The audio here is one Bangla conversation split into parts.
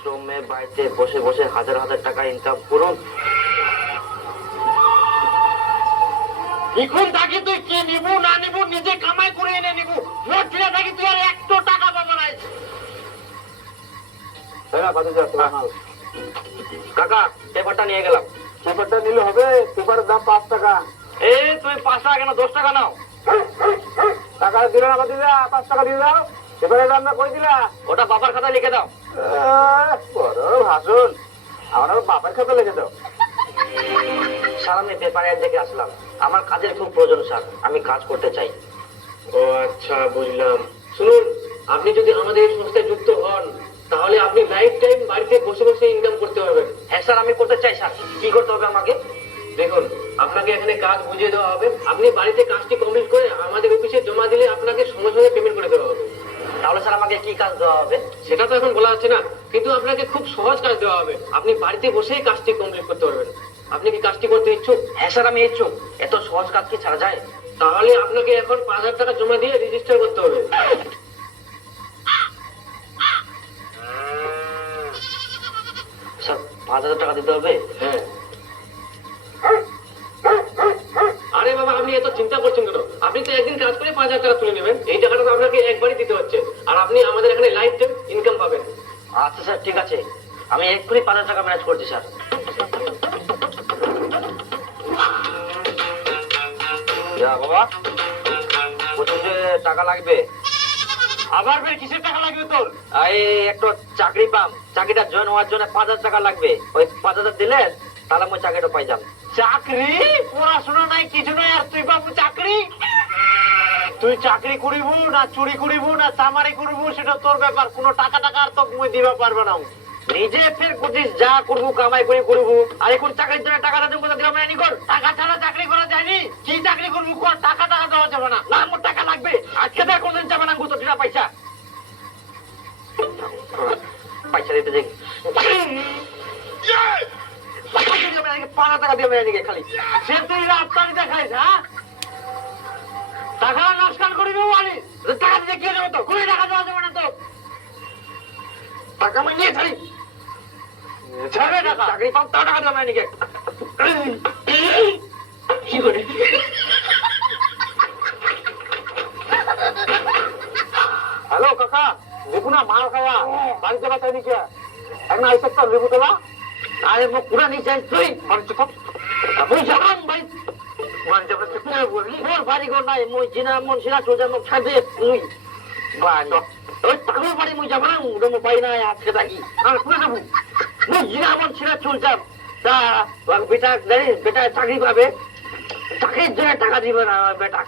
শ্রমে বাড়িতে বসে বসে হাজার হাজার টাকা ইনকাম করুন। এখন থাকি তুই কি নিবু না নিবু নিজে কামাই করে এনে নিবু, মোট ফিরে থাকি তুই আর 100 টাকা পাবো না। কাকা পেপারটা নিয়ে গেলাম। পেপারটা নিলে হবে? পেপারের দাম 5 টাকা। তুমি 5 টাকা কেন, 10 টাকা নাও। টাকা দিলে না দিলা, 5 টাকা দিয়ে দাও। পেপারের দাম না করে দিলা। ওটা বাবার খাতায় লিখে দাও। বড় ভাষণ, আমার বাবার খাতা লিখে দাও। স্যার আমি পেপারে দেখে আসলাম, আমার কাজের খুব প্রয়োজন স্যার, আমি কাজ করতে চাই। ও আচ্ছা, বুঝলাম। শুনুন, আপনি যদি আমাদের এই সংস্থায় যুক্ত হন তাহলে আপনি লাইফ টাইম বাড়িতে বসে বসে ইনকাম করতে পারবেন। হ্যাঁ স্যার আমি করতে চাই স্যার, কি করতে হবে আমাকে? দেখুন, আপনাকে এখানে কাজ বুঝিয়ে দেওয়া হবে, আপনি বাড়িতে কাজটি কমপ্লিট করে আমাদের অফিসে জমা দিলে আপনাকে সঙ্গে সঙ্গে পেমেন্ট করে দেওয়া হবে। তাহলে স্যার আমাকে কি কাজ দেওয়া হবে? সেটা তো এখন বলা যাচ্ছে না, কিন্তু আপনাকে খুব সহজ কাজ দেওয়া হবে, আপনি বাড়িতে বসেই কাজটি কমপ্লিট করতে পারবেন। আপনি কি কাজটি করতে ইচ্ছুক? হ্যাঁ স্যার আমি ইচ্ছুক। এত সহজ কাজ কি ছাড়া যায়? তাহলে আপনাকে এখন 5000 টাকা জমা দিয়ে রেজিস্টার করতে হবে। স্যার 5,000 টাকা দিতে হবে? হ্যাঁ। আরে বাবা, আপনি এত চিন্তা করছেন কেন? আপনি তো একদিন কাজ করে 5000 টাকা তুলে নেবেন, এই টাকাটা তো আপনাকে একবারই দিতে হচ্ছে, আর আপনি আমাদের এখানে লাইফ টাইম ইনকাম পাবেন। আচ্ছা স্যার ঠিক আছে, আমি এক্ষুনি 5,000 টাকা ম্যানেজ করছি স্যার। যা বাবা, প্রথম যে টাকা লাগবে। আবার বের কিসের টাকা লাগবে তোর? এই একটু চাকরি পাম, চাকরিটা জয়েন হওয়ার জন্য 5,000 টাকা লাগবে। ওই 5,000 দিলে তাহলে আমি চাকরিটা পাই যাম। চাকরি? পড়াশোনা নাই কিছু নাই, আর তুই বাবু চাকরি? তুই চাকরি করিব না চুরি করিব না চামারি করিব সেটা তোর ব্যাপার, কোনো টাকা টাকা আর তো মুই দিবা পারবে না। নিজে ফের করছিস, যা করবো কামাই করে করবো, আর এখন চাকরির জন্য টাকাটা দেবো কোথা দিলাম না কর। টাকা ছাড়া চাকরি করা যায়নি, কি চাকরি করবো কর, টাকা টাকা দেওয়া যাবে না। না আমার টাকা লাগবে, আজকে তো কোনদিন যাবে না গুতো টিনা পয়সা। পয়সা দিতে যাই, 5,000 টাকা দিয়ে মেয়ে খালি সে তুই রাস্তায় দেখাইস, হ্যাঁ? টাকা নষ্ট করিবে বলি, টাকা দিতে কি দেবো তো? কোন টাকা দেওয়া যাবে না তো। টাকা আমি নিয়ে ছাড়ি, ছাড়বে টাকা। চাকরি পাম তাও টাকা দেবে মেয়ে কি করে? হ্যালো কাকা, দেখুন না মাল খাওয়া বাড়িতে বাঁচাই নিকে একটা আইসা একটা লেবু তোলা। আরে মুখ পুরা নিয়ে যাই তুই। মুই যাবাম ভাই, মোর বাড়ি ঘর নাই, মই জিনা মন সিনা চোজা মুখ খাবে তুই। ওই তাগর বাড়ি মুই যাবো না, ওটা মো পাই না আজকে থাকি। আর কোথায় যাবো? মুই জিনা মন সিনা চলছাম, তা বেটা জানিস বেটা চাকরি পাবে, চাকরির জন্য টাকা দিবে না বেটা।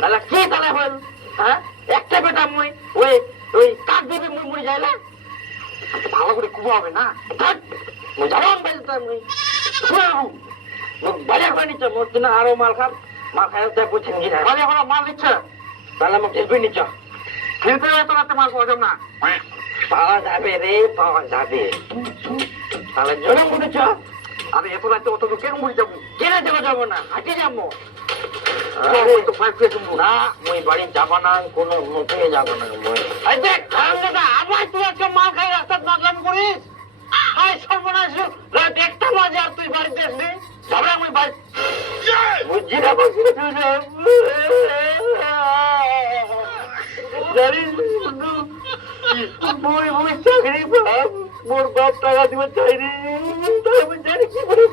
তাহলে কি তাহলে হল? হ্যাঁ একটা বেটা মুই ওই ওই কাক দিবে মুই মুই যাই না, ভালো করে কুবো হবে না। মুই যাবাম বেলতা মুই বাড়ি করে নিচ্ছ মোর জন্য আরো মাল খাম, মাল খাই বুঝছেন কি না? তাহলে এখন মাল দিচ্ছে, তাহলে মোক টেসবি নিচ্ছ। কিন্তু এত রাতে মাল পাওয়া যাবে না। পাওয়া যাবে রে, পাওয়া যাবে। তাহলে জনম বুঝেছ? আরে এত রাতে অত দূর কেন মুড়ি যাবো? কেন যাবো যাবো না, হাঁটে যাবো তো ফাইভ পেয়ে শুনবো না, মুই বাড়ি যাবো না, কোনো মুখে যাবো না মুই। এই দেখ হারাম দাদা, আবার তুই আজকে মাল খাই রাস্তায় মাতলামি করিস। আয় সর্বনাশ, রাত 1টা বাজে আর তুই বাড়িতে আসবি? যাবো না মুই বাড়ি, বুঝছি না বলছি তুই না। জানিস বন্ধু, মুই চাকরি পাব, মোর বাপ টাকা দিবে চাই রে, তাই আমি জানি কি করে